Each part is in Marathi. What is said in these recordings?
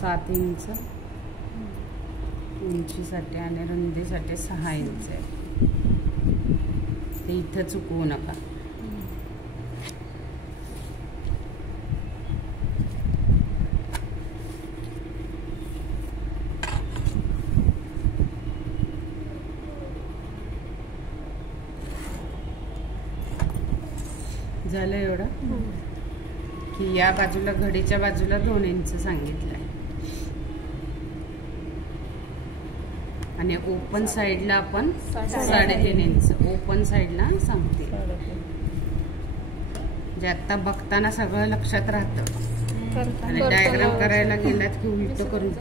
7 इंच उंचीसाठी आणि रुंदीसाठी 6 इंच आहे. ते इथं चुकवू नका. झालं एवढं की या बाजूला घडीच्या बाजूला 2 इंच सांगितलंय आणि ओपन साइडला आपण 3.5 इंच ओपन साइडला सांगते. जे आता बघताना सगळं लक्षात राहतं आणि डायग्राम करायला गेलात की उलट करून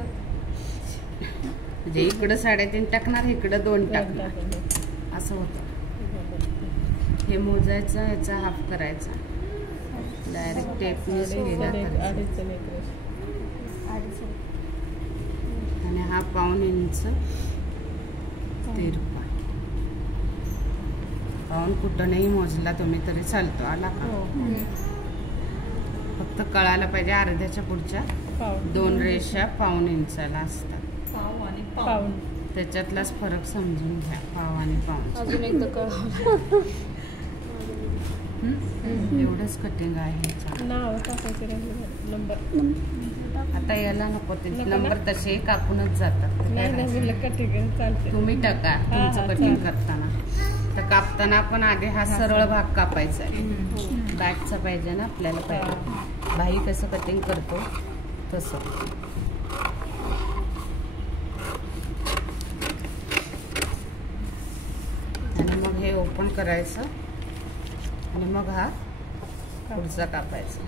म्हणजे इकडं 3.5 टाकणार इकडं 2 टाकणार असं होतं. हे मोजायचं याचा हाफ करायचा डायरेक्ट टेपने लिहिला करायचा आणि हा 1.5 इंच तिरपा. पाऊण कुठं नाही मोजला तुम्ही तरी चालतो. आला का? फक्त कळायला पाहिजे अर्ध्याच्या पुढच्या 2 रेषा 1.5 इंचाला असतात. पाऊण त्याच्यातलाच फरक समजून घ्या. पाव आणि पाऊण अजून एकदा कळवलं. एवढंच कटिंग आहे. नाव टाकायचं नंबर. आता याला नको ते नंबर तसे कापूनच जातात. कटिंग चालते तुम्ही टाका तुमचं कटिंग करताना. तर कापताना पण आधी हा सरळ भाग कापायचा आहे. बॅकचा पाहिजे ना आपल्याला पाहिजे. बाई कसं कटिंग करतो तसं. आणि मग हे ओपन करायचं आणि मग हा पुढचा कापायचा.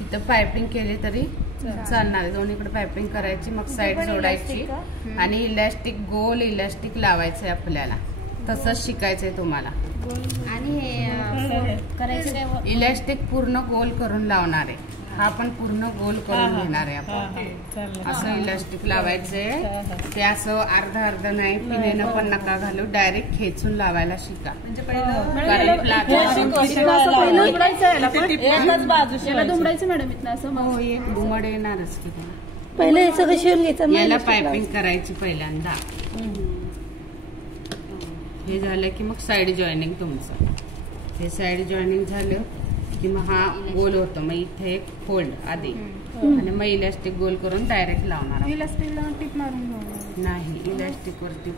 इथं पाइपिंग केली तरी चालणार. दोन्हीकडे पाइपिंग करायची मग साईड जोडायची आणि इलास्टिक गोल इलास्टिक लावायचंय आपल्याला. तसंच शिकायचंय तुम्हाला. आणि हे करायचं इलास्टिक पूर्ण गोल करून लावणार आहे. हा पण पूर्ण गोल करून घेणार आहे आपण. असं इलास्टिक लावायचंय. ते असं अर्ध नाही पिनेनं पण नका घालू. डायरेक्ट खेचून लावायला शिका. दुमडायचं मॅडम इथं असं. हो एक दुमड येणारच की पहिले सगळं शिवून घ्यायचं. याला पाइपिंग करायची पहिल्यांदा. हे झालं की मग साइड जॉईनिंग तुमचं. हे साइड जॉईनिंग झालं की मग हा गोल होतो. मग इथे एक फोल्ड आधी आणि मग इलास्टिक गोल करून डायरेक्ट लावणार. इलास्टिक टिप मारून नाही इलास्टिक वरती